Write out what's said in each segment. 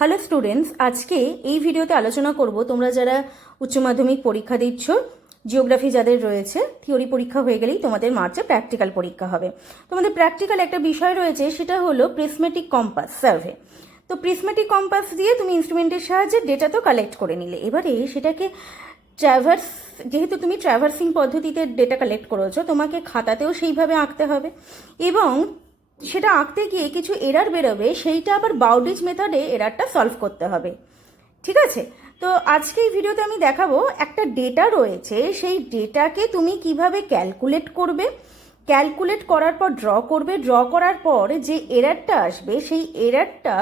Hello students, আজকে এই ভিডিওতে আলোচনা করব তোমরা যারা উচ্চ মাধ্যমিক পরীক্ষা দিচ্ছ, জিওগ্রাফি যাদের রয়েছে, থিওরি পরীক্ষা হয়ে গেলেই তোমাদের মার্চে প্র্যাকটিক্যাল পরীক্ষা হবে। তোমাদের প্র্যাকটিক্যাল একটা বিষয় রয়েছে, সেটা হলো প্রিজমেটিক কম্পাস সার্ভে। তো প্রিজমেটিক কম্পাস দিয়ে তুমি ইনস্ট্রুমেন্টের সাহায্যে ডেটা তো কালেক্ট করে নিলে, এবারে সেটাকে যেহেতু তুমি ট্র্যাভার্সিং পদ্ধতিতে ডেটা কালেক্ট করেছো, তোমাকে খাতাতেও সেইভাবে আঁকতে হবে এবং সেটা আঁকতে গিয়ে কিছু এরার বেরোবে, সেইটা আবার বাউডিজ মেথডে এরারটা সলভ করতে হবে। ঠিক আছে? তো আজকে এই ভিডিওতে আমি দেখাবো একটা ডেটা রয়েছে, সেই ডেটাকে তুমি কিভাবে ক্যালকুলেট করবে, ক্যালকুলেট করার পর ড্র করবে, ড্র করার পর যে এরারটা আসবে সেই এরারটা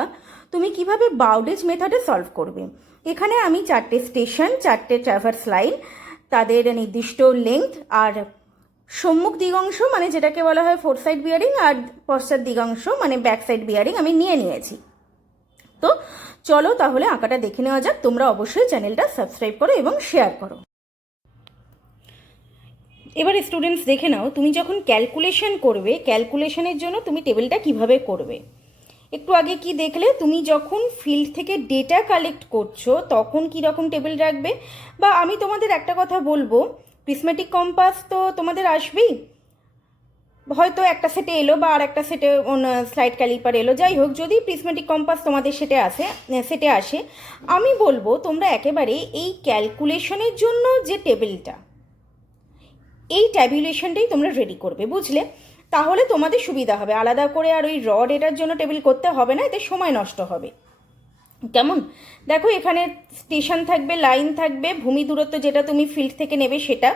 তুমি কিভাবে বাউডেজ মেথডে সলভ করবে। এখানে আমি 4টে স্টেশন, 4টে ট্র্যাভার্স লাইন, তাদের নির্দিষ্ট লেংথ আর সম্মুখ দিগাংশ মানে যেটাকে বলা হয় ফোর সাইড বিয়ারিং, আর পশ্চাৎ দিগাংশ মানে ব্যাক সাইড বিয়ারিং আমি নিয়েছি। তো চলো তাহলে আঁকাটা দেখে নেওয়া যাক। তোমরা অবশ্যই চ্যানেলটা সাবস্ক্রাইব করো এবং শেয়ার করো। এবার স্টুডেন্টস দেখে নাও, তুমি যখন ক্যালকুলেশন করবে, ক্যালকুলেশনের জন্য তুমি টেবিলটা কিভাবে করবে। একটু আগে কি দেখলে, তুমি যখন ফিল্ড থেকে ডেটা কালেক্ট করছো তখন কি রকম টেবিল রাখবে। বা আমি তোমাদের একটা কথা বলবো, প্রিজমেটিক কম্পাস তো তোমাদের আসবেই, হয়তো একটা সেটে এলো বা আর একটা সেটে স্লাইড ক্যালিপার এলো, যাই হোক, যদি প্রিজমেটিক কম্পাস তোমাদের সেটে আসে, আমি বলবো তোমরা একেবারে এই ক্যালকুলেশনের জন্য যে টেবিলটা, এই ট্যাবুলেশনটাই তোমরা রেডি করবে, বুঝলে? তাহলে তোমাদের সুবিধা হবে, আলাদা করে আর ওই র ডেটার জন্য টেবিল করতে হবে না, এতে সময় নষ্ট হবে। কেমন? দেখো, এখানে স্টেশন থাকবে, লাইন থাকবে, ভূমি দূরত্ব যেটা তুমি ফিল্ড থেকে নেবে সেটা।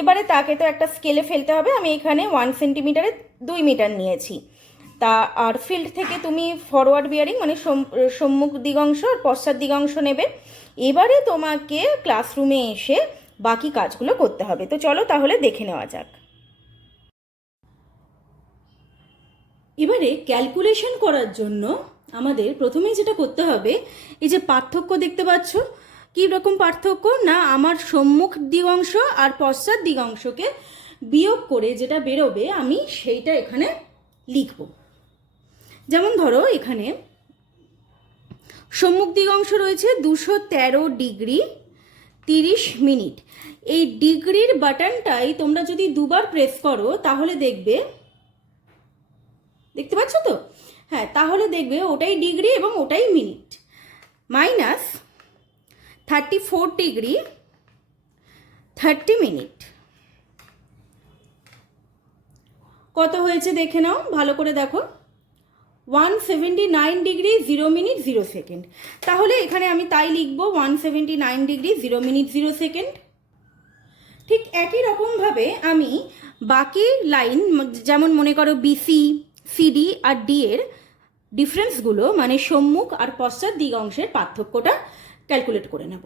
এবারে তাকে তো একটা স্কেলে ফেলতে হবে, আমি এখানে 1 সেন্টিমিটারে 2 মিটার নিয়েছি। তা আর ফিল্ড থেকে তুমি ফরওয়ার্ড বিয়ারিং মানে সম্মুখ দিগাংশ আর পশ্চাৎ দিগাংশ নেবে। এবারে তোমাকে ক্লাসরুমে এসে বাকি কাজগুলো করতে হবে। তো চলো তাহলে দেখে নেওয়া যাক। এবারে ক্যালকুলেশন করার জন্য আমাদের প্রথমেই যেটা করতে হবে, এই যে পার্থক্য দেখতে পাচ্ছ, কী রকম পার্থক্য না, আমার সম্মুখ দিগাংশ আর পশ্চাৎ দিগাংশকে বিয়োগ করে যেটা বেরোবে আমি সেইটা এখানে লিখব। যেমন ধরো, এখানে সম্মুখ দিগাংশ রয়েছে 213 ডিগ্রি 30 মিনিট। এই ডিগ্রির বাটনটাই তোমরা যদি দুবার প্রেস করো তাহলে দেখতে পাচ্ছ তো? হ্যাঁ, তাহলে দেখবে ওটাই ডিগ্রি এবং ওটাই মিনিট। মাইনাস 34 ডিগ্রি 30 মিনিট কত হয়েছে দেখে নাও, ভালো করে দেখো। 179 ডিগ্রি 0 মিনিট 0 সেকেন্ড। তাহলে এখানে আমি তাই লিখব, 179 ডিগ্রি 0 মিনিট 0 সেকেন্ড। ঠিক একই রকমভাবে আমি বাকি লাইন, যেমন মনে করো বিসি, সিডি আর ডি এর ডিফারেন্সগুলো মানে সম্মুখ আর পশ্চাৎ দিগাংশের পার্থক্যটা ক্যালকুলেট করে নেব।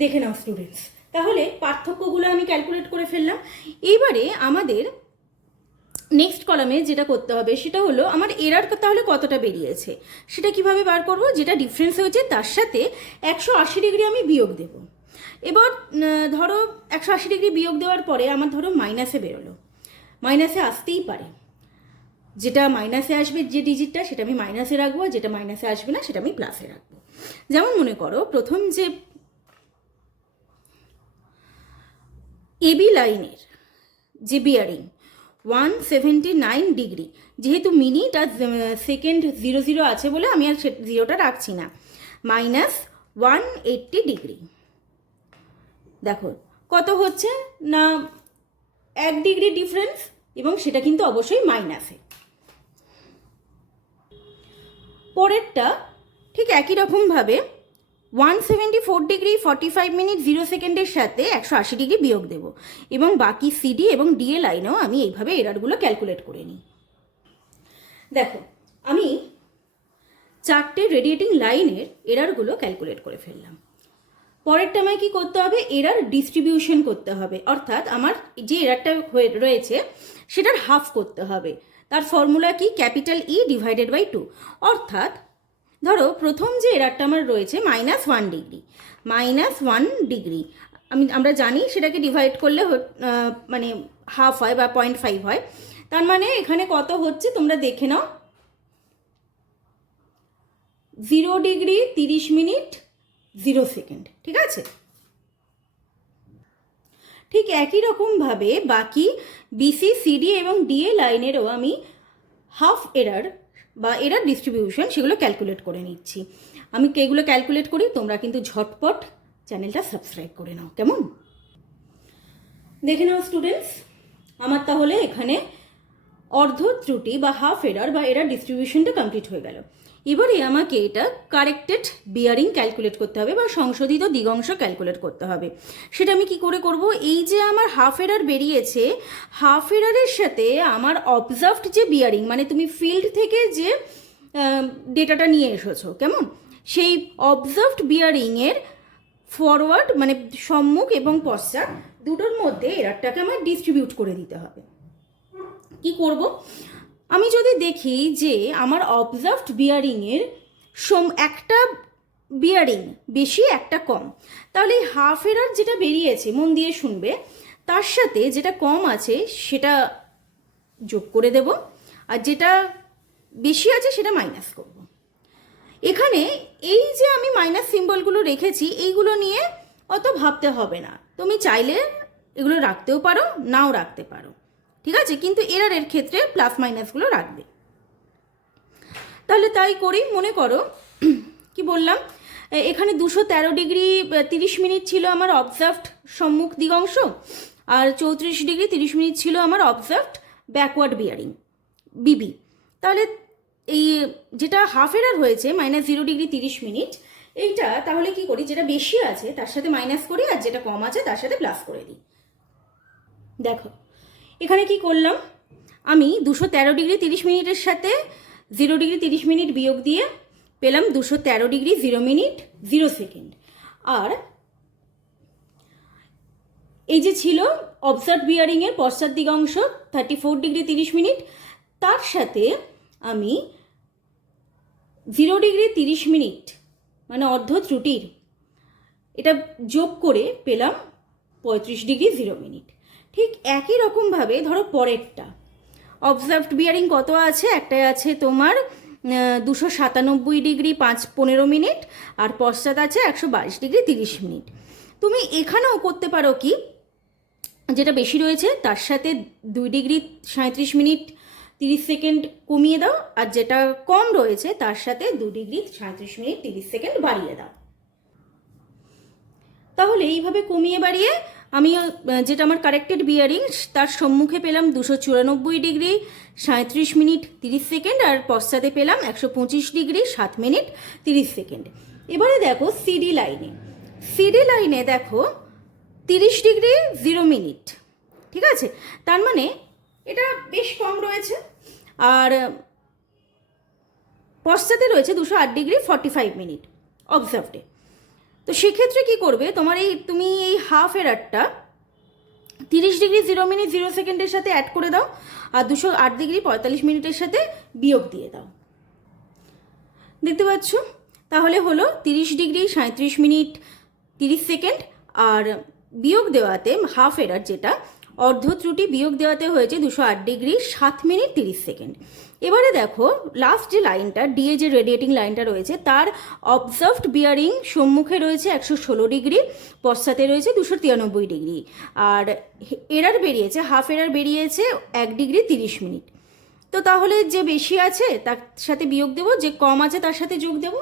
দেখে নাও স্টুডেন্টস, তাহলে পার্থক্যগুলো আমি ক্যালকুলেট করে ফেললাম। এইবারে আমাদের নেক্সট কলামে যেটা করতে হবে সেটা হলো আমার এরার তাহলে কতটা বেরিয়েছে সেটা কিভাবে বার করব। যেটা ডিফারেন্স হয়েছে তার সাথে 180 ডিগ্রি আমি বিয়োগ দেব। এবার ধরো 180 ডিগ্রি বিয়োগ দেওয়ার পরে আমার ধরো মাইনাসে বেরোলো, মাইনাসে আসতেই পারে, যেটা মাইনাসে আসবে যে ডিজিটটা সেটা আমি মাইনাসে রাখবো, যেটা মাইনাসে আসবে না সেটা আমি প্লাসে রাখবো। যেমন মনে করো প্রথম যে এবি লাইনের যে বিয়ারিং 179 ডিগ্রি, যেহেতু মিনিট আর সেকেন্ড 00 আছে বলে আমি আর জিরোটা রাখছি না, মাইনাস 180 ডিগ্রি। দেখো কত হচ্ছে না, 1 ডিগ্রি ডিফারেন্স, এবং সেটা কিন্তু অবশ্যই মাইনাসে। পরেরটা ঠিক একই রকমভাবে 174 ডিগ্রি 45 মিনিট 0 সেকেন্ডের সাথে 180 ডিগ্রি বিয়োগ দেব, এবং বাকি সিডি এবং ডিএ লাইনেও আমি এইভাবে এরারগুলো ক্যালকুলেট করে নিই। দেখো, আমি 4টে রেডিয়েটিং লাইনের এরারগুলো ক্যালকুলেট করে ফেললাম। পরেরটা আমায় কি করতে হবে, এরার ডিস্ট্রিবিউশন করতে হবে, অর্থাৎ আমার যে এরারটা রয়েছে সেটার হাফ করতে হবে। তার ফর্মুলা কি, ক্যাপিটাল ই ডিভাইডেড বাই 2। অর্থাৎ ধরো প্রথম যে এরারটা আমার রয়েছে -1 ডিগ্রি, -1 ডিগ্রি আমরা জানি সেটাকে ডিভাইড করলে মানে হাফ হয় বা 0.5 হয়। তার মানে এখানে কত হচ্ছে তোমরা দেখে নাও, 0 ডিগ্রি 30 মিনিট 0 সেকেন্ড। ঠিক আছে, ঠিক একই রকমভাবে বাকি বিসি, সিডি এবং ডিএ লাইনেরও আমি হাফ এরার বা এরার ডিস্ট্রিবিউশন সেগুলো ক্যালকুলেট করে নিচ্ছি। আমি এগুলো ক্যালকুলেট করি, তোমরা কিন্তু ঝটপট চ্যানেলটা সাবস্ক্রাইব করে নাও। কেমন, দেখে নাও স্টুডেন্টস। আমার তাহলে এখানে অর্ধ ত্রুটি বা হাফ এরার বা এরার ডিস্ট্রিবিউশনটা কমপ্লিট হয়ে গেল। এবারে আমাকে এটা কারেক্টেড বিয়ারিং ক্যালকুলেট করতে হবে বা সংশোধিত দিগংশ ক্যালকুলেট করতে হবে। সেটা আমি কি করে করব? এই যে আমার হাফ এরার বেরিয়েছে, হাফ এরারের সাথে আমার অবজার্ভড যে বিয়ারিং, মানে তুমি ফিল্ড থেকে যে ডেটাটা নিয়ে এসেছো, কেমন, সেই অবজার্ভড বিয়ারিংয়ের ফরওয়ার্ড মানে সম্মুখ এবং পশ্চাৎ দুটোর মধ্যে এরারটাকে আমার ডিস্ট্রিবিউট করে দিতে হবে। কি করব? আমি যদি দেখি যে আমার অবজার্ভড বিয়ারিংয়ের একটা বিয়ারিং বেশি একটা কম, তাহলে হাফ এরার যেটা বেরিয়েছে, মন দিয়ে শুনবে, তার সাথে যেটা কম আছে সেটা যোগ করে দেব, আর যেটা বেশি আছে সেটা মাইনাস করব। এখানে এই যে আমি মাইনাস সিম্বলগুলো রেখেছি, এইগুলো নিয়ে অত ভাবতে হবে না। তুমি চাইলে এগুলো রাখতেও পারো, নাও রাখতে পারো, ঠিক আছে, কিন্তু এরারের ক্ষেত্রে প্লাস মাইনাসগুলো রাখবে। তাহলে তাই করি। মনে করো কি বললাম, এখানে 213 ডিগ্রি 30 মিনিট ছিল আমার অবজার্ভড সম্মুখ দিগংশ, আর 34 ডিগ্রি 30 মিনিট ছিল আমার অবজার্ভড ব্যাকওয়ার্ড বিয়ারিং বিবি। তাহলে এই যেটা হাফ এরার হয়েছে -0 ডিগ্রি 30 মিনিট, এইটা তাহলে কি করি, যেটা বেশি আছে তার সাথে মাইনাস করি, আর যেটা কম আছে তার সাথে প্লাস করে দিই। দেখো এখানে কি করলাম, আমি 213 ডিগ্রি 30 মিনিটের সাথে 0 ডিগ্রি 30 মিনিট বিয়োগ দিয়ে পেলাম 213 ডিগ্রি 0 মিনিট 0 সেকেন্ড। আর এই যে ছিল অবজার্ভ বিয়ারিংয়ের পশ্চাৎ দিগাংশ 34 ডিগ্রি 30 মিনিট, তার সাথে আমি 0 ডিগ্রি 30 মিনিট মানে অর্ধ ত্রুটির এটা যোগ করে পেলাম 35 ডিগ্রি 0 মিনিট। ঠিক একই রকমভাবে ধরো পরেরটা অবজার্ভড বিয়ারিং কত আছে, একটাই আছে তোমার 297 ডিগ্রি 15 মিনিট, আর পশ্চাৎ আছে 122 ডিগ্রি 30 মিনিট। তুমি এখানেও করতে পারো কি, যেটা বেশি রয়েছে তার সাথে 2 ডিগ্রি 37 মিনিট 30 সেকেন্ড কমিয়ে দাও, আর যেটা কম রয়েছে তার সাথে 2 ডিগ্রি 37 মিনিট 30 সেকেন্ড বাড়িয়ে দাও। তাহলে এইভাবে কমিয়ে বাড়িয়ে আমি যেটা আমার কারেক্টেড বিয়ারিং তার সম্মুখে পেলাম 294 ডিগ্রি 37 মিনিট 30 সেকেন্ড, আর পশ্চাতে পেলাম 125 ডিগ্রি 7 মিনিট 30 সেকেন্ড। এবারে দেখো সিডি লাইনে দেখো 30 ডিগ্রি 0 মিনিট, ঠিক আছে, তার মানে এটা বেশ কম রয়েছে। আর পশ্চাতে রয়েছে 208 ডিগ্রি 45 মিনিট অবজার্ভডে। তো সেক্ষেত্রে কি করবে, তোমার তুমি এই হাফ এরারটা 30 ডিগ্রি 0 মিনিট 0 সেকেন্ডের সাথে অ্যাড করে দাও, আর 208 ডিগ্রি 45 মিনিটের সাথে বিয়োগ দিয়ে দাও। দেখতে পাচ্ছ, তাহলে হলো 30 ডিগ্রি 37 মিনিট 30 সেকেন্ড, আর বিয়োগ দেওয়াতে হাফ এরার যেটা অর্ধ ত্রুটি বিয়োগ দেওয়াতে হয়েছে 208 ডিগ্রি 7 মিনিট 30 সেকেন্ড। এবারে দেখো লাস্ট যে লাইনটা ডিএ যে রেডিয়েটিং লাইনটা রয়েছে তার অবজার্ভড বিয়ারিং সম্মুখে রয়েছে 116 ডিগ্রি, পশ্চাতে রয়েছে 293 ডিগ্রি, আর এরার বেরিয়েছে হাফ এরার বেরিয়েছে 1 ডিগ্রি 30 মিনিট। তো তাহলে যে বেশি আছে তার সাথে বিয়োগ দেবো, যে কম আছে তার সাথে যোগ দেব।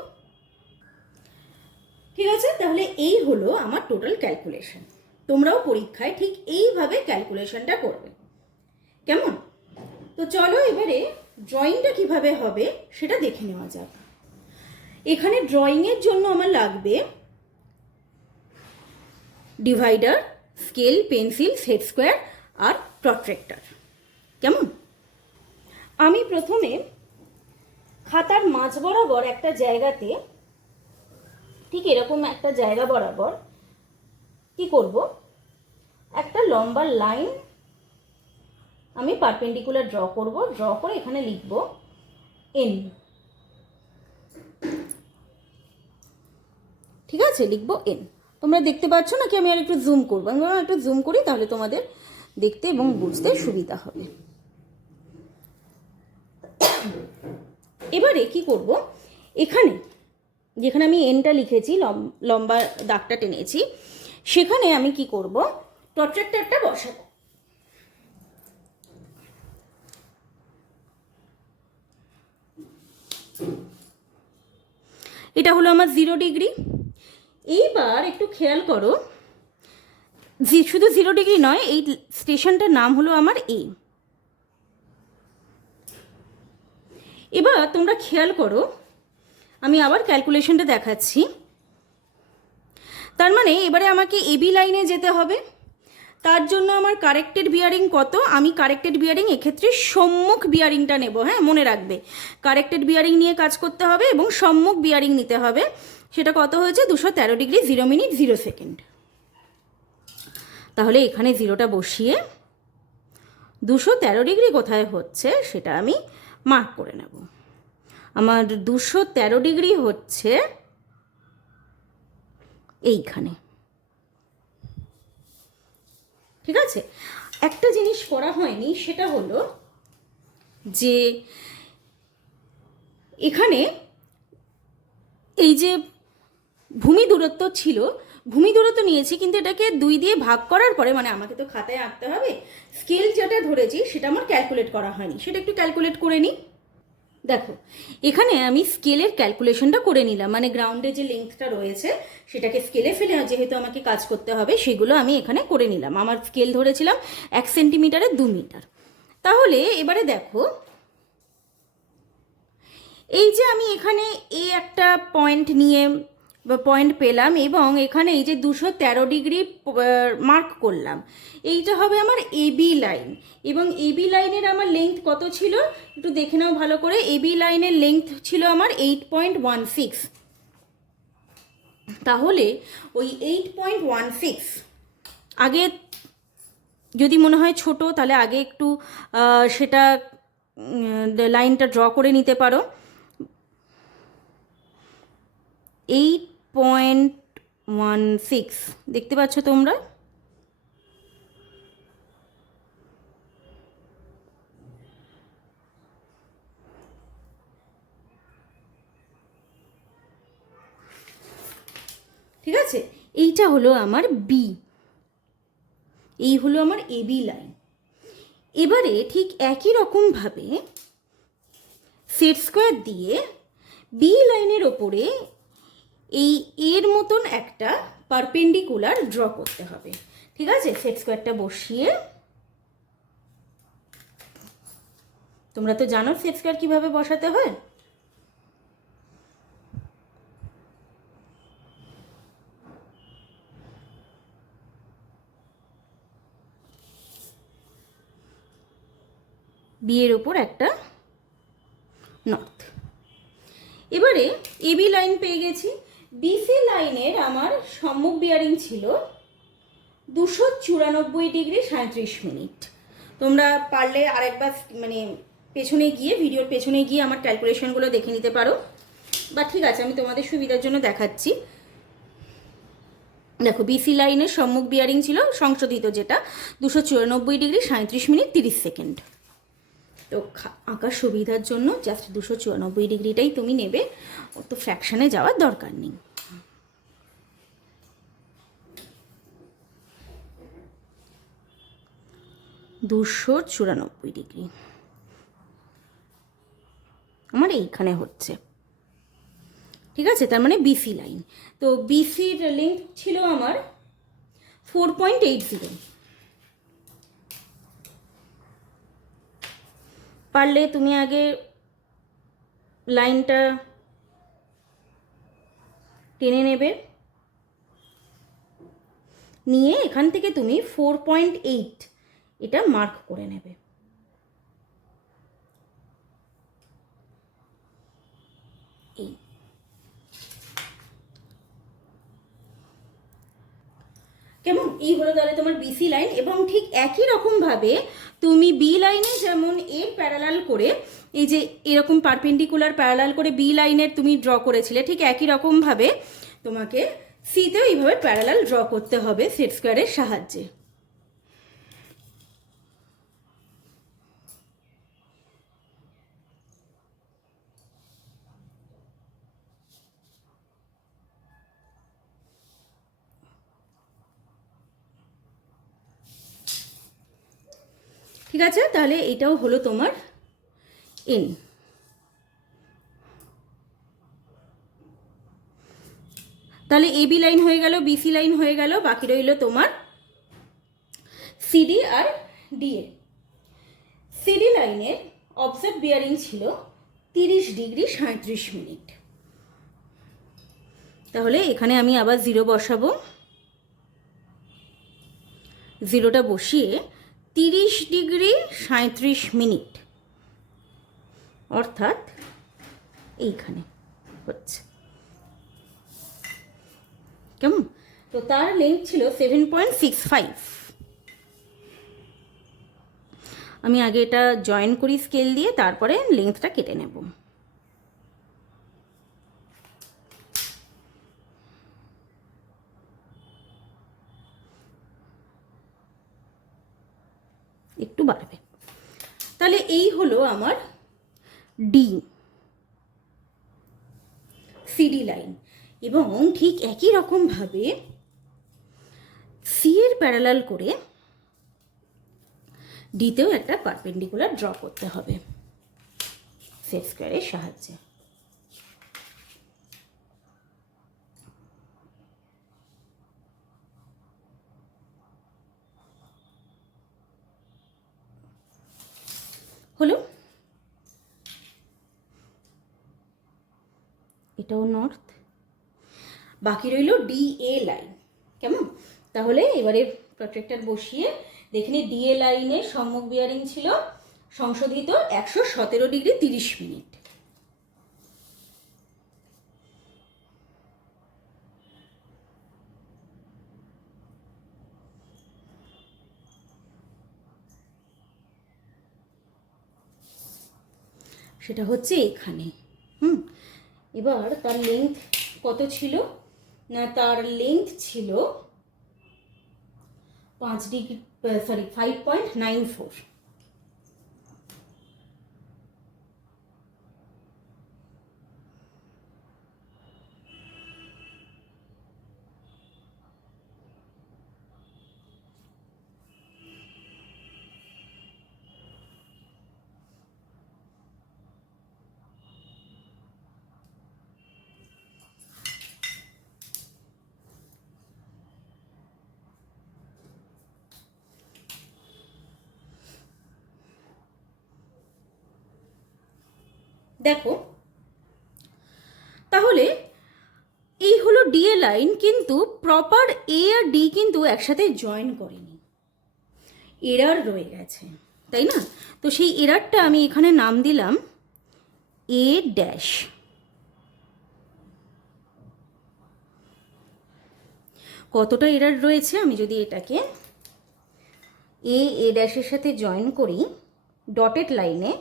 ঠিক আছে, তাহলে এই হলো আমার টোটাল ক্যালকুলেশন। তোমরাও পরীক্ষায় ঠিক এইভাবে ক্যালকুলেশনটা করবে। কেমন? তো চলো এবারে ড্রয়িংটা কিভাবে হবে সেটা দেখে নেওয়া যাক। এখানে ড্রয়িংয়ের জন্য আমার লাগবে divider, scale, pencil, set square আর প্রট্রেক্টর। কেমন? আমি প্রথমে খাতার মাঝ বরাবর একটা জায়গাতে, ঠিক এরকম একটা জায়গা বরাবর কি করব, একটা লম্বা লাইন আমি পারপেন্ডিকুলার ড্র করব। ড্র করে এখানে লিখব এন। ঠিক আছে, লিখব এন। তোমরা দেখতে পাচ্ছ নাকি আমি আর একটু জুম করবো? আমি একটু জুম করি, তাহলে তোমাদের দেখতে এবং বুঝতে সুবিধা হবে। এবারে কি করব, এখানে যেখানে আমি এনটা লিখেছি, লম্বা দাগটা টেনেছি, সেখানে আমি কি করব, প্রট্রাক্টরটা বসাবো। এটা হলো আমার 0 ডিগ্রি। এইবার একটু খেয়াল করো, শুধু 0 ডিগ্রি নয়, এই স্টেশনটার নাম হলো আমার এ। এবার তোমরা খেয়াল করো, আমি আবার ক্যালকুলেশনটা দেখাচ্ছি। তার মানে এবারে আমাকে এবি লাইনে যেতে হবে। তার জন্য আমার কারেক্টেড বিয়ারিং কত, আমি কারেক্টেড বিয়ারিং এক্ষেত্রে সম্মুখ বিয়ারিংটা নেব। হ্যাঁ, মনে রাখবে কারেক্টেড বিয়ারিং নিয়ে কাজ করতে হবে এবং সম্মুখ বিয়ারিং নিতে হবে। সেটা কত হয়েছে, 213 ডিগ্রি 0 মিনিট 0 সেকেন্ড। তাহলে এখানে জিরোটা বসিয়ে 213 ডিগ্রি কোথায় হচ্ছে সেটা আমি মার্ক করে নেব। আমার 213 ডিগ্রি হচ্ছে এইখানে। ঠিক আছে, একটা জিনিস করা হয়নি, সেটা হলো যে এখানে এই যে ভূমি দূরত্ব ছিল, ভূমি দূরত্ব নিয়েছি, কিন্তু এটাকে 2 দিয়ে ভাগ করার পরে, মানে আমাকে তো খাতায় আঁকতে হবে, স্কেল যেটা ধরেছি সেটা আমার ক্যালকুলেট করা হয়নি, সেটা একটু ক্যালকুলেট করে নিই। দেখো, এখানে আমি স্কেলের ক্যালকুলেশনটা করে নিলাম, মানে গ্রাউন্ডে যে লেন্থটা রয়েছে সেটাকে স্কেলে ফেলে যেহেতু আমাকে কাজ করতে হবে, সেগুলো আমি এখানে করে নিলাম। আমার স্কেল ধরেছিলাম 1 সেন্টিমিটারে 2 মিটার। তাহলে এবারে দেখো, এই যে আমি এখানে একটা পয়েন্ট নিয়ে পয়েন্ট পেলাম এবং এখানে এই যে 213 ডিগ্রি মার্ক করলাম, এইটা হবে আমার এবি লাইন। এবং এবি লাইনের আমার লেন্থ কত ছিল একটু দেখে নাও ভালো করে। এবি লাইনের লেন্থ ছিল আমার 8.16। তাহলে ওই 8.16 আগে যদি মনে হয় ছোট, তাহলে আগে একটু সেটা লাইনটা ড্র করে নিতে পারো। 8.16 দেখতে পাচ্ছ তোমরা? ঠিক আছে, এইটা হলো আমার বি, এই হলো আমার এবি লাইন। এবারে ঠিক একই রকমভাবে সেট স্কোয়ার দিয়ে বি লাইনের ওপরে এই এর মতন একটা পারপেন্ডিকুলার ড্র করতে হবে। ঠিক আছে, সেট স্কোয়ারটা বসিয়ে, তোমরা তো জানো সেট স্কোয়ার কীভাবে বসাতে হয়। বি এর ওপর একটা নর্থ। এবারে এবি লাইন পেয়ে গেছি। বিসি লাইনের আমার সম্মুখ বিয়ারিং ছিল 294 ডিগ্রি 37 মিনিট। তোমরা পারলে আরেকবার মানে পেছনে গিয়ে, ভিডিওর পেছনে গিয়ে আমার ক্যালকুলেশনগুলো দেখে নিতে পারো, বা ঠিক আছে আমি তোমাদের সুবিধার জন্য দেখাচ্ছি। দেখো, বিসি লাইনের সম্মুখ বিয়ারিং ছিল সংশোধিত, যেটা 294 ডিগ্রি 37 মিনিট 30 সেকেন্ড। তো আঁকার সুবিধার জন্য জাস্ট 294 ডিগ্রিটাই তুমি নেবে, তো ফ্র্যাকশানে যাওয়ার দরকার নেই। দুশো 294 ডিগ্রি আমার এইখানে হচ্ছে। ঠিক আছে, তার মানে বিসি লাইন। তো বিসির লেন্থ ছিল আমার 4.80। পারলে তুমি আগে লাইনটা টেনে নেবে, নিয়ে এখান থেকে তুমি 4.8 এটা মার্ক করে নেবে। এই কেমন, এই হলো তাহলে তোমার বিসি লাইন। এবং ঠিক একই রকমভাবে তুমি বি লাইনে যেমন এর প্যারালাল করে, এই যে এরকম পারপেন্ডিকুলার প্যারালাল করে বি লাইনের তুমি ড্র করেছিলে, ঠিক একই রকমভাবে তোমাকে সিতেও এইভাবে প্যারালাল ড্র করতে হবে সেট স্কোয়ারের সাহায্যে। ঠিক আছে, তাহলে এটাও হলো তোমার এন। তাহলে এবি লাইন হয়ে গেল, বিসি লাইন হয়ে গেল, বাকি রইল তোমার সিডি আর ডিএ। সিডি লাইনের অবজেক্ট বিয়ারিং ছিল 30 ডিগ্রি 37 মিনিট। তাহলে এখানে আমি আবার 0 বসাবো, 0টা বসিয়ে 30 ডিগ্রি 37 মিনিট অর্থাৎ এইখানে হচ্ছে, কেমন? তো তার লেন্থ ছিল 7.65। আমি আগে এটা জয়েন করি স্কেল দিয়ে, তারপরে লেন্থটা কেটে নেব। একটু বাড়বে। তাহলে এই হলো আমার ডি সিডি লাইন। এবং ঠিক একই রকমভাবে সি এর প্যারালাল করে ডিতেও একটা পারপেন্ডিকুলার ড্র করতে হবে সেট স্কোয়ারের সাহায্যে। হলো, এটাও নর্থ, বাকি রইল ডিএ লাইন। কেমন? তাহলে এবারে প্রটেক্টর বসিয়ে দেখে নিই। ডিএ লাইনের সম্মুখ বিয়ারিং ছিল সংশোধিত 117 ডিগ্রি 30 মিনিট। সেটা হচ্ছে এখানে। এবার তার লেন্থ কত ছিল না, তার লেন্থ ছিল 5.94। দেখো, তাহলে এই হলো ডিএ লাইন, কিন্তু প্রপার এ আর ডি কিন্তু একসাথে জয়েন করেনি, এরার রয়ে গেছে, তাই না? তো সেই এরারটা আমি এখানে নাম দিলাম এ ড্যাশ। কতটা এরার রয়েছে, আমি যদি এটাকে এ ড্যাশের সাথে জয়েন করি ডটেড লাইনে,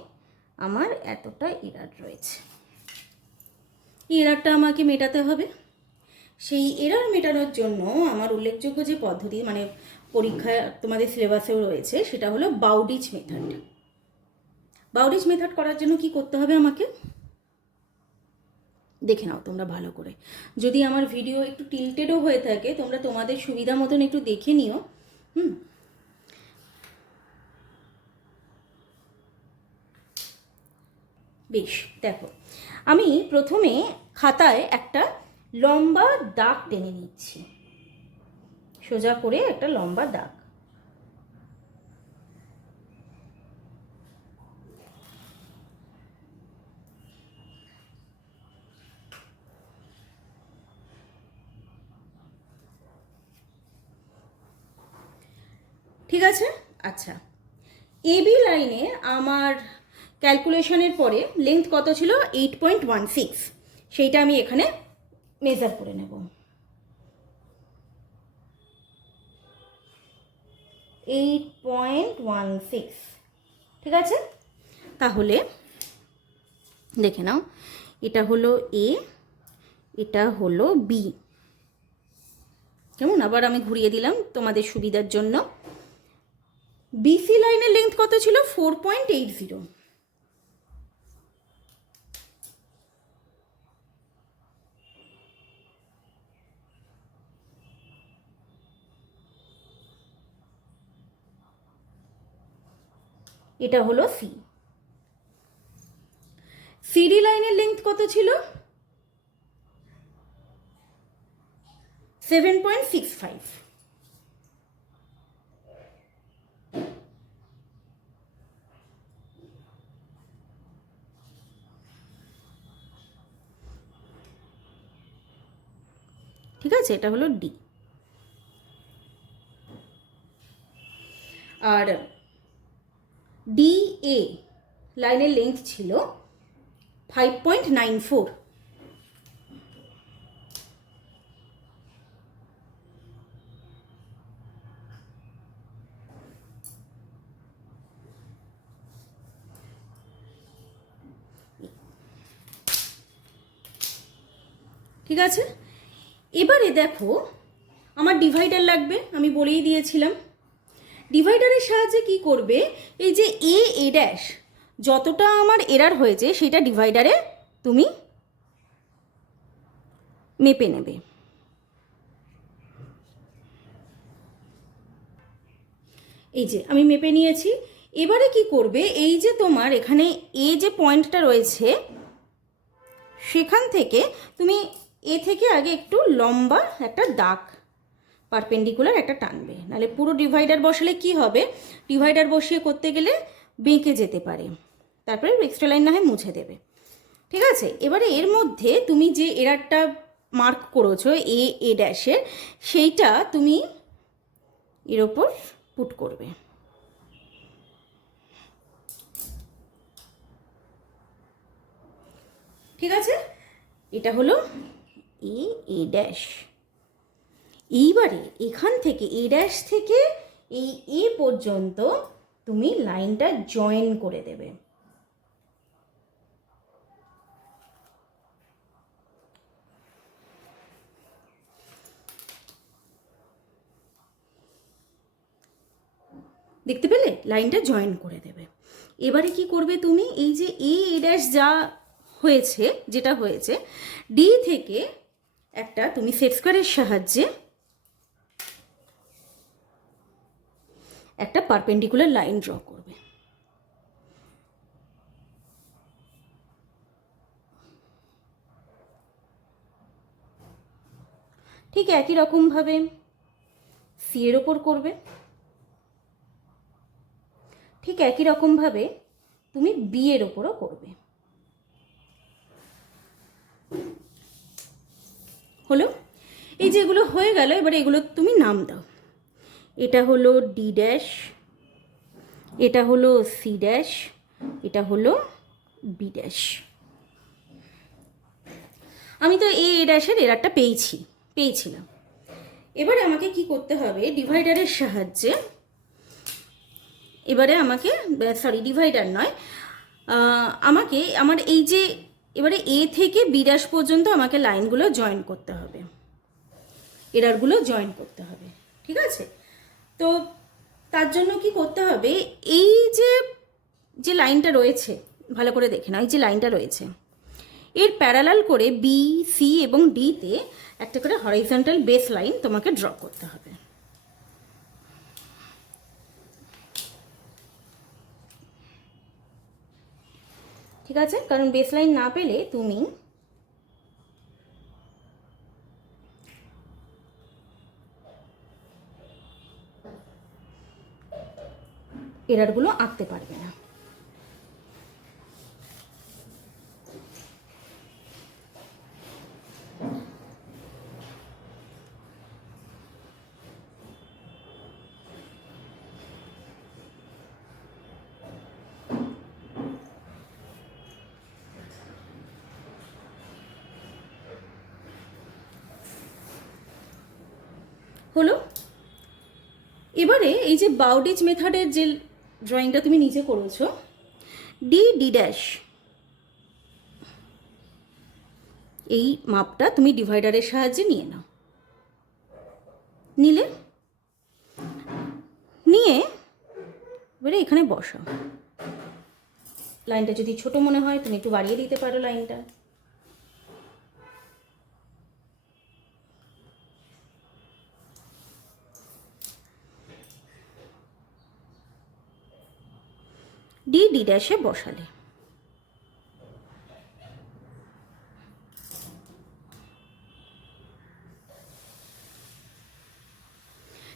আমার এতটা এরার রয়েছে। এই এরারটা আমাকে মেটাতে হবে। সেই এরার মেটানোর জন্য আমার উল্লেখযোগ্য যে পদ্ধতি, মানে পরীক্ষায় তোমাদের সিলেবাসেও রয়েছে, সেটা হলো বাউডিচ মেথড। বাউডিচ মেথড করার জন্য কি করতে হবে আমাকে দেখে নাও তোমরা ভালো করে। যদি আমার ভিডিও একটু টিল্টেডও হয়ে থাকে, তোমরা তোমাদের সুবিধা মতন একটু দেখে নিও। বেশ, দেখো, আমি প্রথমে খাতায় একটা লম্বা দাগ টেনে নিচ্ছি, সোজা করে একটা লম্বা দাগ। ঠিক আছে? আচ্ছা, এবি লাইনে আমার ক্যালকুলেশনের পরে লেন্থ কত ছিল? 8.16। সেইটা আমি এখানে মেজার করে নেব। 8.16, ঠিক আছে? তাহলে দেখে নাও, এটা হলো এ, এটা হলো বি। কেমন? আবার আমি ঘুরিয়ে দিলাম তোমাদের সুবিধার জন্য। বিসি লাইনের লেন্থ কত ছিল? 4.80। এটা হলো সি। সিডি লাইনের লেন্থ কত ছিল? 7.65। ঠিক আছে, এটা হলো ডি। আর ডি এ লাইনের লেন্থ ছিল 5.94। ঠিক আছে, এবারে দেখো আমার ডিভাইডার লাগবে, আমি বলেই দিয়েছিলাম। ডিভাইডারের সাহায্যে কি করবে, এই যে এ ড্যাশ যতটা আমার এরার হয়েছে সেটা ডিভাইডারে তুমি মেপে নেবে। এই যে আমি মেপে নিয়েছি। এবারে কি করবে, এই যে তোমার এখানে এ যে পয়েন্টটা রয়েছে সেখান থেকে তুমি এ থেকে আগে একটু লম্বা একটা দাগ পারপেন্ডিকুলার একটা টানবে, নাহলে পুরো ডিভাইডার বসালে কি হবে, ডিভাইডার বসিয়ে করতে গেলে বেঁকে যেতে পারে, তারপরে এক্সট্রা লাইন না হয় মুছে দেবে। ঠিক আছে, এবারে এর মধ্যে তুমি যে এরারটা মার্ক করেছো এ ড্যাশের, সেইটা তুমি এর ওপর পুট করবে। ঠিক আছে, এটা হলো এ ড্যাশ। এইবারে এখান থেকে এ ড্যাশ থেকে এই এ পর্যন্ত তুমি লাইনটা জয়েন করে দেবে। দেখতে পেলে, লাইনটা জয়েন করে দেবে। এবারে কি করবে তুমি, এই যে এ ড্যাশ যা হয়েছে, যেটা হয়েছে ডি থেকে একটা তুমি সেট স্কোয়ারের সাহায্যে একটা পারপেন্ডিকুলার লাইন ড্র করবে। ঠিক একই রকমভাবে সি এর ওপর করবে, ঠিক একই রকমভাবে তুমি বি এর ওপরও করবে। হলো, এই যেগুলো হয়ে গেল, এবারে এগুলো তুমি নাম দাও। এটা হলো ডি ড্যাশ, এটা হলো সি ড্যাশ, এটা হলো বি ড্যাশ। আমি তো এ ড্যাশের এরারটা পেয়েছিলাম। এবারে আমাকে কি করতে হবে, ডিভাইডারের সাহায্যে এবারে আমাকে, সরি ডিভাইডার নয়, আমাকে আমার এই যে এবারে এ থেকে বি ড্যাশ পর্যন্ত আমাকে লাইনগুলো জয়েন করতে হবে, এরারগুলো জয়েন করতে হবে। ঠিক আছে, তো তার জন্য কি করতে হবে, এই যে লাইনটা রয়েছে ভালো করে দেখে নাও, এই যে লাইনটা রয়েছে এর প্যারালাল করে বি সি এবং ডিতে একটা করে হরাইজন্টাল বেস লাইন তোমাকে ড্র করতে হবে। ঠিক আছে, কারণ বেস লাইন না পেলে তুমি এরারগুলো আঁকতে পারবে না। হলো, এবারে এই যে বাউডিচ মেথডের যে ড্রয়িংটা তুমি নিচে করেছো, ডি ড্যাশ, এই মাপটা তুমি ডিভাইডারের সাহায্যে নিয়ে নাও। নিয়ে এবারে এখানে বসাও। লাইনটা যদি ছোট মনে হয় তুমি একটু বাড়িয়ে দিতে পারো লাইনটা। ডি ডি ড্যাশে বসালে।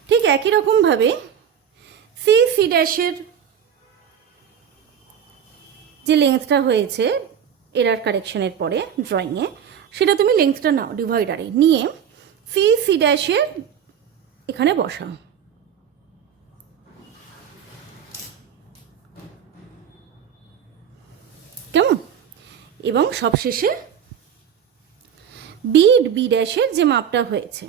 ঠিক একই রকমভাবে সি সি ড্যাশের যে লেন্থটা হয়েছে এরার কারেকশনের পরে ড্রয়িংয়ে, সেটা তুমি লেন্থটা নাও ডিভাইডারে নিয়ে সি সি ড্যাশের এখানে বসাও। কেমন? এবং সবশেষে বি বি ড্যাশের যে মাপটা হয়েছে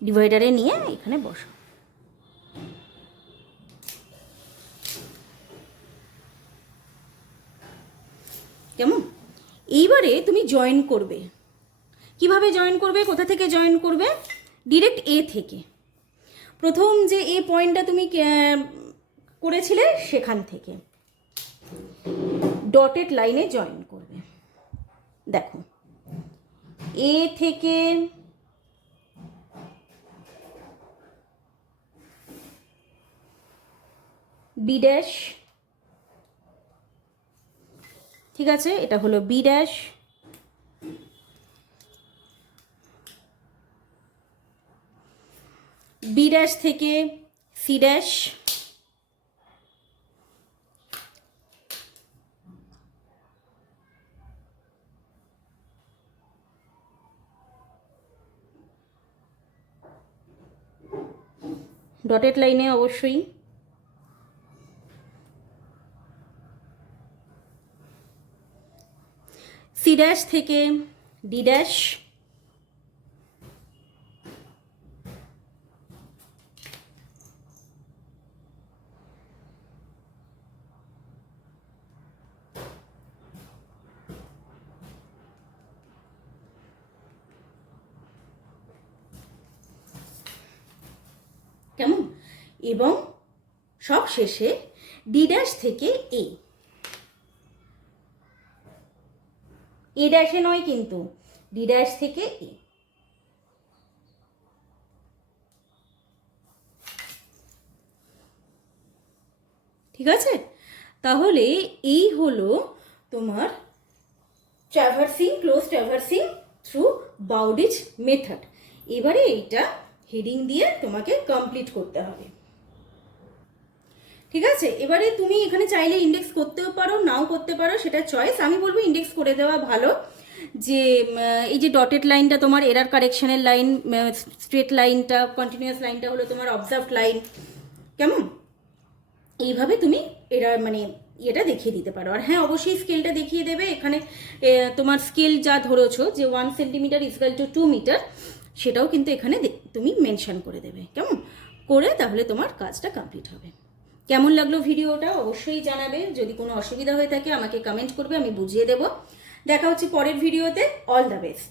ডিভাইডারে নিয়ে এখানে বসাও। কেমন? এইবারে তুমি জয়েন করবে। কিভাবে জয়েন করবে? কোথা থেকে জয়েন করবে? ডিরেক্ট এ থেকে। প্রথম যে এ পয়েন্টটা তুমি করেছিলে সেখান থেকে ডটেড লাইনে জয়েন করবে। দেখো, এ থেকে বি ড্যাশ, ঠিক আছে, এটা হলো বি ড্যাশ, বি ড্যাশ থেকে সি ড্যাশ, ডটেড লাইনে অবশ্যই, সি ড্যাশ থেকে ডি ড্যাশ, কেমন? এবং সব শেষে ডি ড্যাশ থেকে এ, এ ড্যাশে নয় কিন্তু, ডি ড্যাশ থেকে এ। ঠিক আছে? তাহলে এই হলো তোমার ট্র্যাভার্সিং, ক্লোজ ট্র্যাভার্সিং থ্রু বাউডিচ মেথড। এবারে এইটা হেডিং দিয়ে তোমাকে কমপ্লিট করতে হবে। ঠিক আছে? এবারে তুমি এখানে চাইলে ইন্ডেক্স করতেও পারো, নাও করতে পারো, সেটা চয়েস। আমি বলবো ইন্ডেক্স করে দেওয়া ভালো। যে এই যে ডটেড লাইনটা তোমার এরার কারেকশনের লাইন, স্ট্রেট লাইনটা, কন্টিনিউয়াস লাইনটা হলো তোমার অবজার্ভড লাইন। কেমন? এইভাবে তুমি এরা মানে এটা দেখিয়ে দিতে পারো। আর হ্যাঁ, অবশ্যই স্কেলটা দেখিয়ে দেবে। এখানে তোমার স্কেল যা ধরেছো যে 1 সেন্টিমিটার ইকুয়াল টু 2 মিটার, সেটাও কিন্তু এখানে তুমি মেনশন করে দেবে। কেমন করে? তাহলে তোমার কাজটা কমপ্লিট হবে। কেমন লাগলো ভিডিওটা অবশ্যই জানাবে। যদি কোনো অসুবিধা হয়ে থাকে আমাকে কমেন্ট করবে, আমি বুঝিয়ে দেব। দেখা হচ্ছে পরের ভিডিওতে। All the best.